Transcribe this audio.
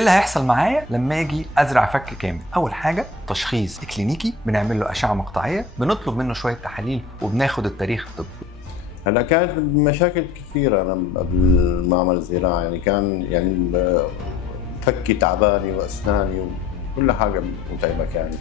اللي هيحصل معايا لما اجي ازرع فك كامل؟ اول حاجه تشخيص كلينيكي، بنعمل له اشعه مقطعيه، بنطلب منه شويه تحاليل، وبناخد التاريخ الطبي. هلا كانت مشاكل كثيرة أنا قبل ما أعمل الزراعة، يعني كان فكي تعباني وأسناني وكل حاجة متعبة كانت.